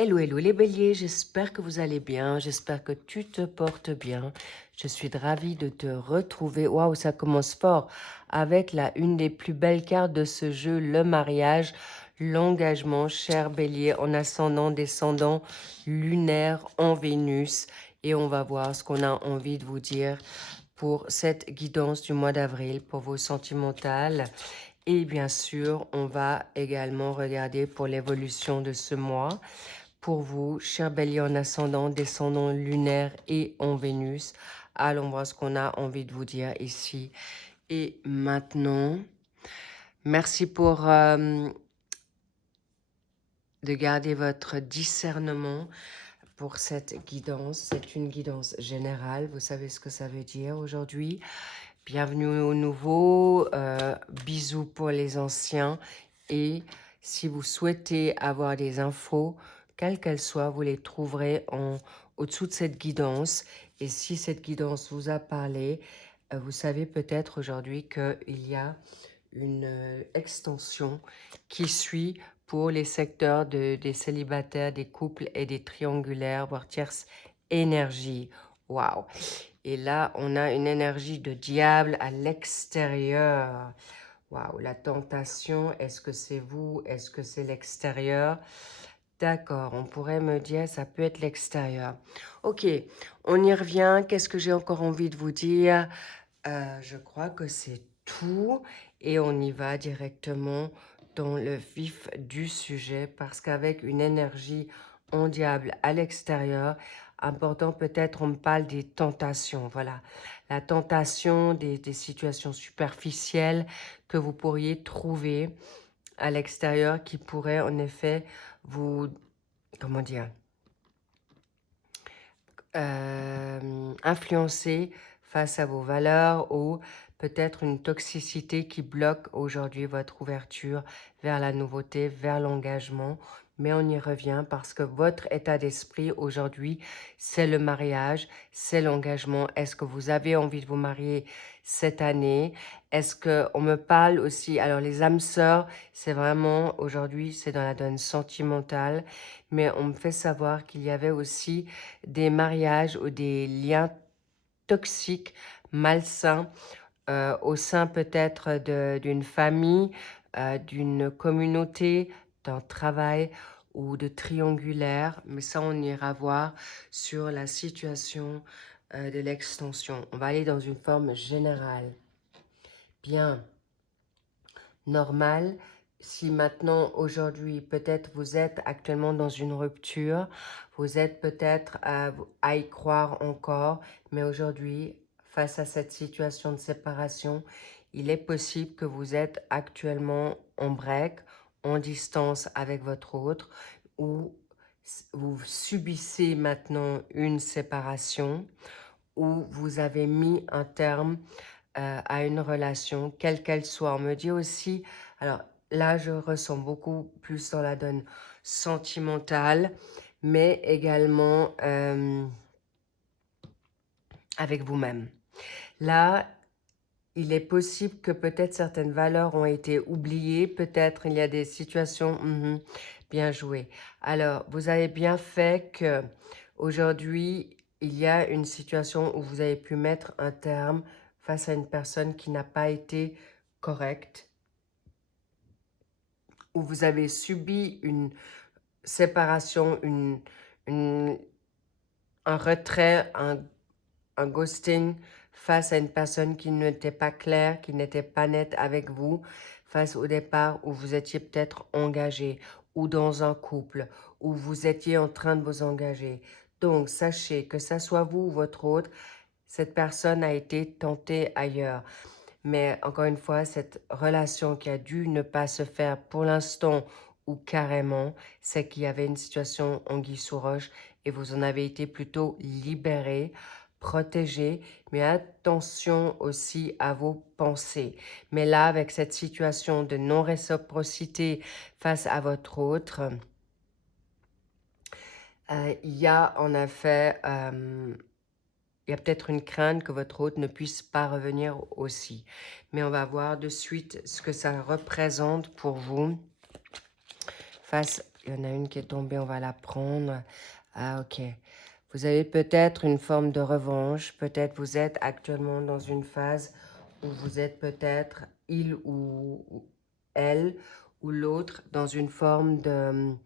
Hello, hello les béliers, j'espère que vous allez bien, j'espère que tu te portes bien. Je suis ravie de te retrouver. Waouh, ça commence fort avec une des plus belles cartes de ce jeu, le mariage, l'engagement, cher bélier, en ascendant, descendant, lunaire, en Vénus. Et on va voir ce qu'on a envie de vous dire pour cette guidance du mois d'avril, pour vos sentimentales. Et bien sûr, on va également regarder pour l'évolution de ce mois. Pour vous, cher bélier en ascendant, descendant lunaire et en Vénus. Allons voir ce qu'on a envie de vous dire ici et maintenant. Merci pour de garder votre discernement pour cette guidance. C'est une guidance générale. Vous savez ce que ça veut dire aujourd'hui. Bienvenue aux nouveaux. Bisous pour les anciens. Et si vous souhaitez avoir des infos, quelles qu'elles soient, vous les trouverez au-dessous de cette guidance. Et si cette guidance vous a parlé, vous savez peut-être aujourd'hui qu'il y a une extension qui suit pour les secteurs des célibataires, des couples et des triangulaires, voire tierces énergies. Waouh! Et là, on a une énergie de diable à l'extérieur. Waouh, la tentation, est-ce que c'est vous? Est-ce que c'est l'extérieur? D'accord, on pourrait me dire ça peut être l'extérieur. Ok, on y revient. Qu'est-ce que j'ai encore envie de vous dire? Je crois que c'est tout et on y va directement dans le vif du sujet parce qu'avec une énergie en diable à l'extérieur, important peut-être on me parle des tentations, voilà. La tentation des situations superficielles que vous pourriez trouver à l'extérieur qui pourraient en effet vous, comment dire, influencer face à vos valeurs ou peut-être une toxicité qui bloque aujourd'hui votre ouverture vers la nouveauté, vers l'engagement. Mais on y revient parce que votre état d'esprit aujourd'hui, c'est le mariage, c'est l'engagement. Est-ce que vous avez envie de vous marier cette année? Est-ce qu'on me parle aussi, alors les âmes sœurs, c'est vraiment aujourd'hui, c'est dans la donne sentimentale, mais on me fait savoir qu'il y avait aussi des mariages ou des liens toxiques, malsains, au sein peut-être d'une famille, d'une communauté, d'un travail ou de triangulaire. Mais ça, on ira voir sur la situation de l'extension. On va aller dans une forme générale. Bien, normal. Si maintenant, aujourd'hui, peut-être vous êtes actuellement dans une rupture, vous êtes peut-être à y croire encore, mais aujourd'hui, face à cette situation de séparation, il est possible que vous êtes actuellement en break, en distance avec votre autre, ou vous subissez maintenant une séparation, ou vous avez mis un terme à une relation, quelle qu'elle soit. On me dit aussi, alors là je ressens beaucoup plus dans la donne sentimentale, mais également avec vous-même. Là, il est possible que peut-être certaines valeurs ont été oubliées, peut-être il y a des situations, bien joué. Alors, vous avez bien fait que aujourd'hui il y a une situation où vous avez pu mettre un terme face à une personne qui n'a pas été correcte, où vous avez subi une séparation, un retrait, un ghosting face à une personne qui n'était pas claire, qui n'était pas nette avec vous, face au départ où vous étiez peut-être engagé, ou dans un couple, où vous étiez en train de vous engager. Donc, sachez que ça soit vous ou votre autre, cette personne a été tentée ailleurs. Mais encore une fois, cette relation qui a dû ne pas se faire pour l'instant ou carrément, c'est qu'il y avait une situation anguille sous roche et vous en avez été plutôt libéré, protégé, mais attention aussi à vos pensées. Mais là, avec cette situation de non-réciprocité face à votre autre, il y a en effet... il y a peut-être une crainte que votre hôte ne puisse pas revenir aussi. Mais on va voir de suite ce que ça représente pour vous face Il y en a une qui est tombée, on va la prendre. Ah, ok. Vous avez peut-être une forme de revanche. Peut-être vous êtes actuellement dans une phase où vous êtes peut-être, il ou elle, ou l'autre, dans une forme de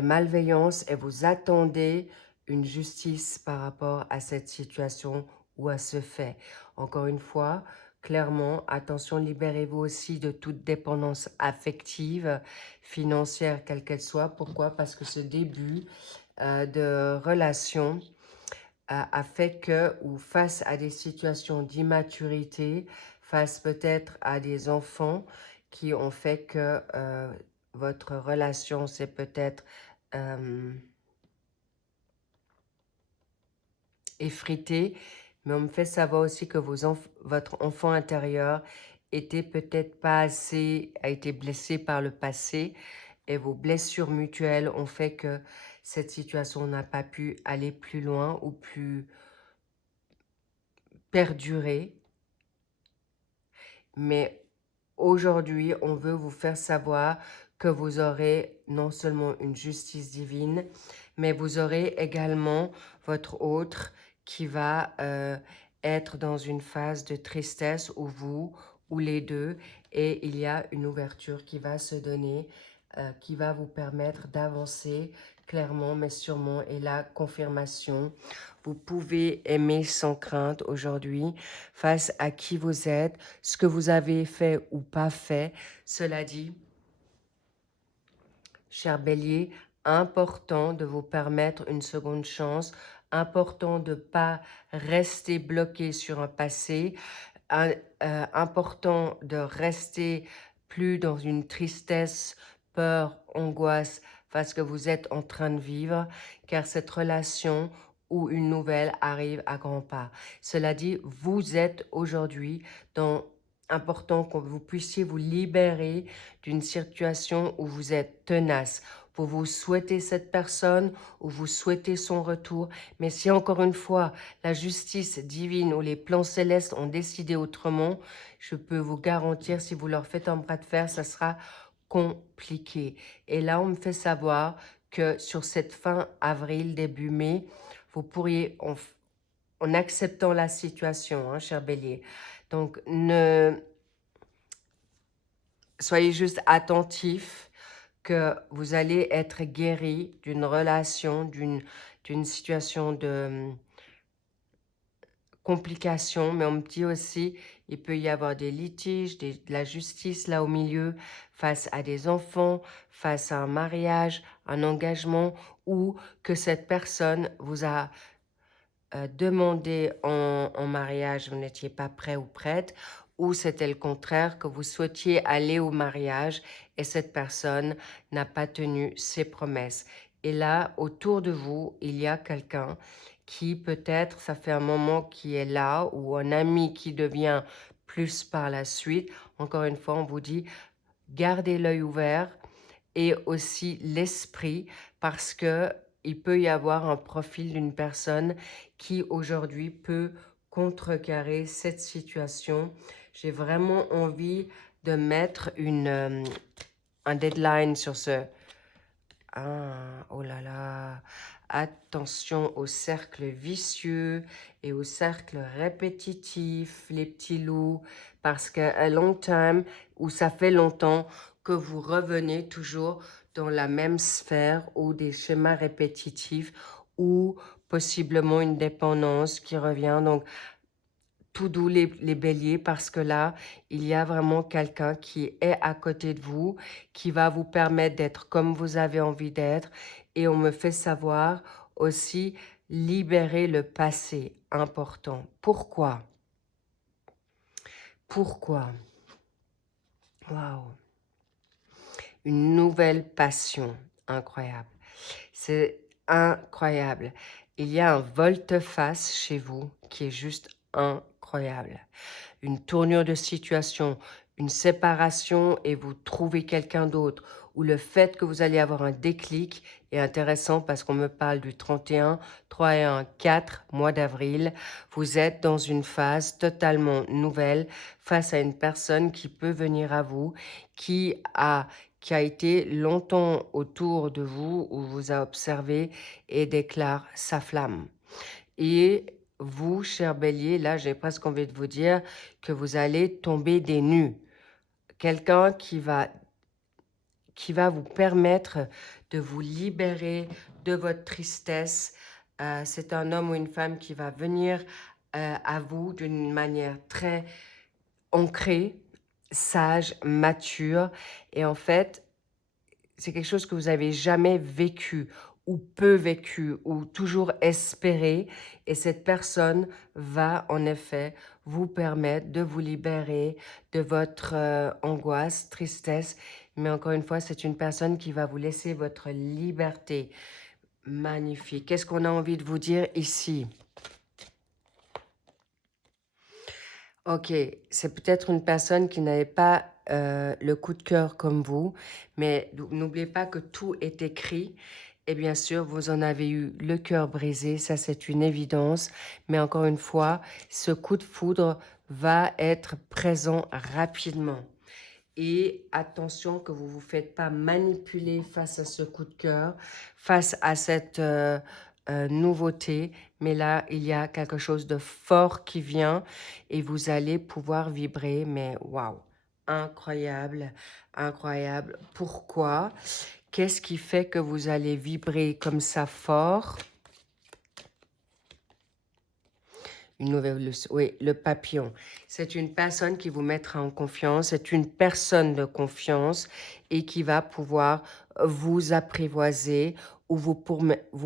malveillance et vous attendez une justice par rapport à cette situation ou à ce fait. Encore une fois, clairement, attention, libérez-vous aussi de toute dépendance affective, financière, quelle qu'elle soit. Pourquoi? Parce que ce début de relation a fait que, ou face à des situations d'immaturité, face peut-être à des enfants qui ont fait que votre relation s'est peut-être effritée, mais on me fait savoir aussi que votre enfant intérieur était peut-être pas assez, a été blessé par le passé, et vos blessures mutuelles ont fait que cette situation n'a pas pu aller plus loin ou plus perdurer. Mais aujourd'hui, on veut vous faire savoir que vous aurez non seulement une justice divine, mais vous aurez également votre autre qui va être dans une phase de tristesse ou vous, ou les deux, et il y a une ouverture qui va se donner, qui va vous permettre d'avancer clairement, mais sûrement, et la confirmation. Vous pouvez aimer sans crainte aujourd'hui face à qui vous êtes, ce que vous avez fait ou pas fait. Cela dit, cher Bélier, important de vous permettre une seconde chance, important de ne pas rester bloqué sur un passé, important de rester plus dans une tristesse, peur, angoisse face à ce que vous êtes en train de vivre, car cette relation ou une nouvelle arrive à grands pas. Cela dit, vous êtes aujourd'hui dans important que vous puissiez vous libérer d'une situation où vous êtes tenace. Vous souhaitez cette personne ou vous souhaitez son retour. Mais si encore une fois, la justice divine ou les plans célestes ont décidé autrement, je peux vous garantir, si vous leur faites un bras de fer, ça sera compliqué. Et là, on me fait savoir que sur cette fin avril, début mai, vous pourriez, en acceptant la situation, hein, cher Bélier, donc soyez juste attentifs que vous allez être guéri d'une relation, d'une situation de complications, mais on me dit aussi il peut y avoir des litiges, de la justice là au milieu, face à des enfants, face à un mariage, un engagement, ou que cette personne vous a demandé en mariage, vous n'étiez pas prêt ou prête, ou c'était le contraire, que vous souhaitiez aller au mariage et cette personne n'a pas tenu ses promesses. Et là, autour de vous, il y a quelqu'un qui peut-être, ça fait un moment qui est là, ou un ami qui devient plus par la suite. Encore une fois, on vous dit, gardez l'œil ouvert et aussi l'esprit, parce que il peut y avoir un profil d'une personne qui aujourd'hui peut contrecarrer cette situation. J'ai vraiment envie de mettre un deadline sur ce. Ah, oh là là, attention aux cercles vicieux et aux cercles répétitifs, les petits loups, parce qu'à long terme, ou ça fait longtemps que vous revenez toujours dans la même sphère ou des schémas répétitifs ou possiblement une dépendance qui revient. Donc, tout doux les béliers, parce que là, il y a vraiment quelqu'un qui est à côté de vous, qui va vous permettre d'être comme vous avez envie d'être. Et on me fait savoir aussi libérer le passé, important. Pourquoi? Pourquoi? Waouh! Une nouvelle passion, incroyable. C'est incroyable. Il y a un volte-face chez vous qui est juste incroyable. Une tournure de situation, une séparation et vous trouvez quelqu'un d'autre, ou le fait que vous allez avoir un déclic est intéressant parce qu'on me parle du 31, 3 et 1, 4, mois d'avril. Vous êtes dans une phase totalement nouvelle face à une personne qui peut venir à vous, qui a été longtemps autour de vous ou vous a observé et déclare sa flamme. Et vous, cher bélier, là, j'ai presque envie de vous dire que vous allez tomber des nues. Quelqu'un qui va vous permettre de vous libérer de votre tristesse. C'est un homme ou une femme qui va venir à vous d'une manière très ancrée, sage, mature. Et en fait, c'est quelque chose que vous avez jamais vécu ou peu vécu ou toujours espéré. Et cette personne va en effet vous permettre de vous libérer de votre angoisse, tristesse. Mais encore une fois, c'est une personne qui va vous laisser votre liberté. Magnifique. Qu'est-ce qu'on a envie de vous dire ici? Ok, c'est peut-être une personne qui n'avait pas le coup de cœur comme vous, mais n'oubliez pas que tout est écrit et bien sûr, vous en avez eu le cœur brisé, ça c'est une évidence, mais encore une fois, ce coup de foudre va être présent rapidement. Et attention que vous ne vous faites pas manipuler face à ce coup de cœur, face à cette nouveauté. Mais là, il y a quelque chose de fort qui vient et vous allez pouvoir vibrer. Mais waouh, incroyable, incroyable. Pourquoi? Qu'est-ce qui fait que vous allez vibrer comme ça fort? Une nouvelle leçon. Oui, le papillon. C'est une personne qui vous mettra en confiance. C'est une personne de confiance et qui va pouvoir vous apprivoiser ou vous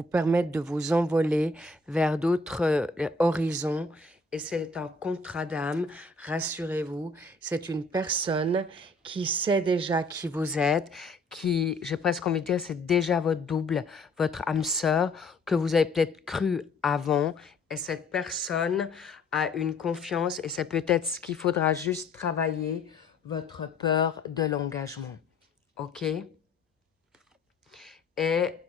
permettre de vous envoler vers d'autres horizons. Et c'est un contrat d'âme, rassurez-vous. C'est une personne qui sait déjà qui vous êtes, qui, j'ai presque envie de dire, c'est déjà votre double, votre âme sœur, que vous avez peut-être cru avant. Et cette personne a une confiance et c'est peut-être ce qu'il faudra juste travailler, votre peur de l'engagement. OK? Est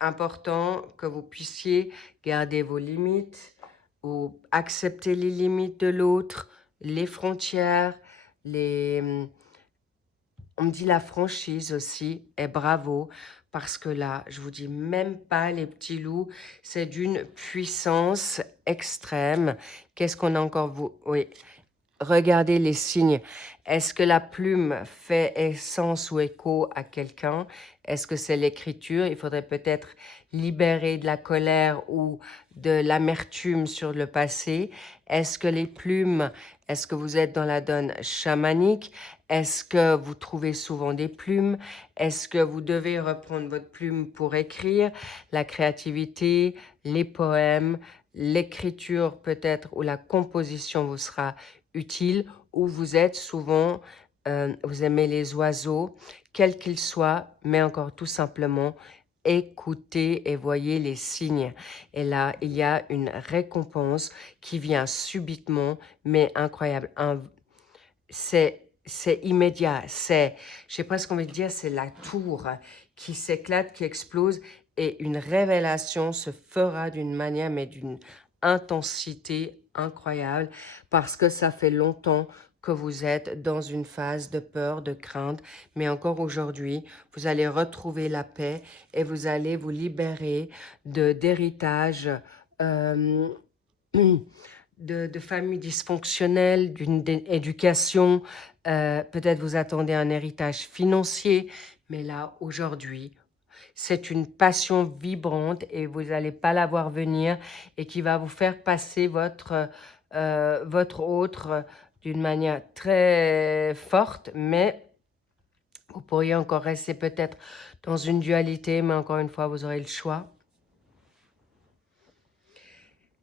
important que vous puissiez garder vos limites ou accepter les limites de l'autre, les frontières, on me dit la franchise aussi, et bravo, parce que là, je vous dis même pas les petits loups, c'est d'une puissance extrême. Qu'est-ce qu'on a encore vous? Oui, regardez les signes. Est-ce que la plume fait essence ou écho à quelqu'un? Est-ce que c'est l'écriture? Il faudrait peut-être libérer de la colère ou de l'amertume sur le passé. Est-ce que les plumes, est-ce que vous êtes dans la donne chamanique? Est-ce que vous trouvez souvent des plumes? Est-ce que vous devez reprendre votre plume pour écrire? La créativité, les poèmes, l'écriture peut-être ou la composition vous sera utile, ou vous êtes souvent, vous aimez les oiseaux, quels qu'ils soient, mais encore tout simplement, écoutez et voyez les signes. Et là, il y a une récompense qui vient subitement, mais incroyable. C'est immédiat, j'ai presque envie de dire, c'est la tour qui s'éclate, qui explose, et une révélation se fera d'une manière, mais d'une intensité incroyable, parce que ça fait longtemps que vous êtes dans une phase de peur, de crainte, mais encore aujourd'hui, vous allez retrouver la paix et vous allez vous libérer d'héritage de familles dysfonctionnelles, d'une éducation. Peut-être vous attendez un héritage financier, mais là, aujourd'hui, c'est une passion vibrante et vous n'allez pas la voir venir et qui va vous faire passer votre autre d'une manière très forte, mais vous pourriez encore rester peut-être dans une dualité, mais encore une fois, vous aurez le choix.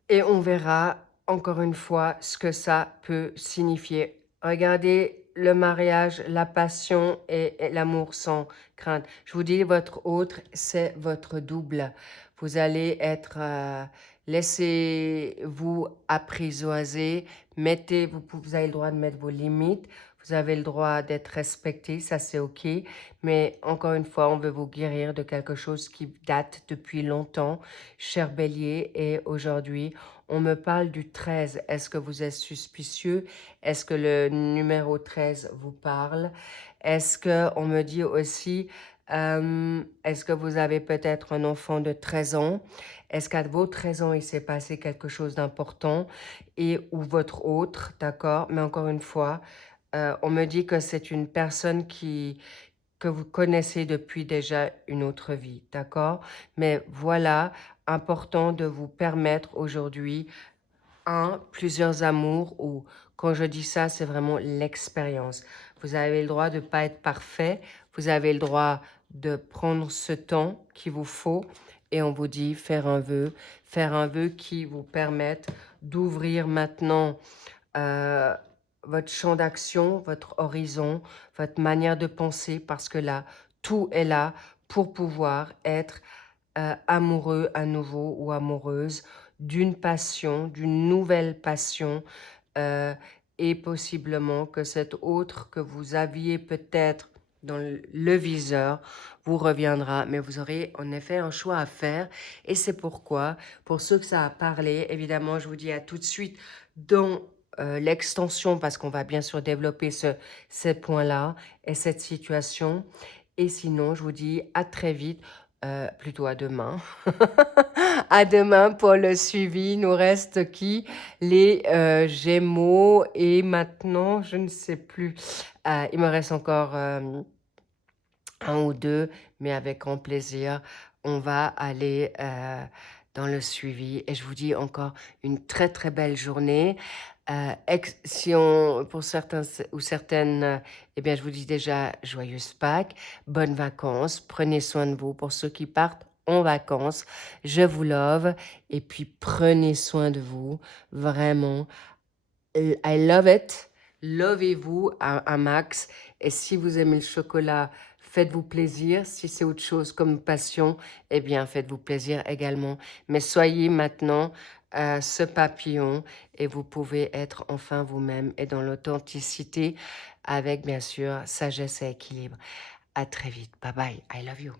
Et on verra encore une fois ce que ça peut signifier. Regardez le mariage, la passion et l'amour sans crainte. Je vous dis, votre autre, c'est votre double. Vous allez être... laissez-vous apprivoiser. Vous avez le droit de mettre vos limites. Vous avez le droit d'être respecté, ça c'est OK. Mais encore une fois, on veut vous guérir de quelque chose qui date depuis longtemps, cher Bélier. Et aujourd'hui, on me parle du 13. Est-ce que vous êtes suspicieux? Est-ce que le numéro 13 vous parle? Est-ce qu'on me dit aussi, est-ce que vous avez peut-être un enfant de 13 ans? Est-ce qu'à vos 13 ans, il s'est passé quelque chose d'important et ou votre autre, d'accord? Mais encore une fois, on me dit que c'est une personne que vous connaissez depuis déjà une autre vie, d'accord? Mais voilà, important de vous permettre aujourd'hui plusieurs amours ou quand je dis ça, c'est vraiment l'expérience. Vous avez le droit de ne pas être parfait. Vous avez le droit de prendre ce temps qu'il vous faut et on vous dit faire un vœu qui vous permette d'ouvrir maintenant euh, votre champ d'action, votre horizon, votre manière de penser parce que là, tout est là pour pouvoir être amoureux à nouveau ou amoureuse d'une passion, d'une nouvelle passion, euh, et possiblement que cette autre que vous aviez peut-être dans le viseur vous reviendra, mais vous aurez en effet un choix à faire et c'est pourquoi, pour ceux que ça a parlé, évidemment, je vous dis à tout de suite dans l'extension parce qu'on va bien sûr développer ces points-là et cette situation. Et sinon, je vous dis à très vite, plutôt à demain. À demain pour le suivi. Il nous reste qui? Les Gémeaux. Et maintenant, je ne sais plus. Il me reste encore un ou deux, mais avec grand plaisir, on va aller dans le suivi. Et je vous dis encore une très très belle journée. Si on, pour certains ou certaines, eh bien, je vous dis déjà joyeuses Pâques, bonnes vacances, prenez soin de vous. Pour ceux qui partent en vacances, je vous love et puis prenez soin de vous, vraiment. I love it. Lovez-vous un max. Et si vous aimez le chocolat, faites-vous plaisir. Si c'est autre chose comme passion, eh bien, faites-vous plaisir également. Mais soyez maintenant ce papillon et vous pouvez être enfin vous-même et dans l'authenticité avec, bien sûr, sagesse et équilibre. À très vite. Bye bye. I love you.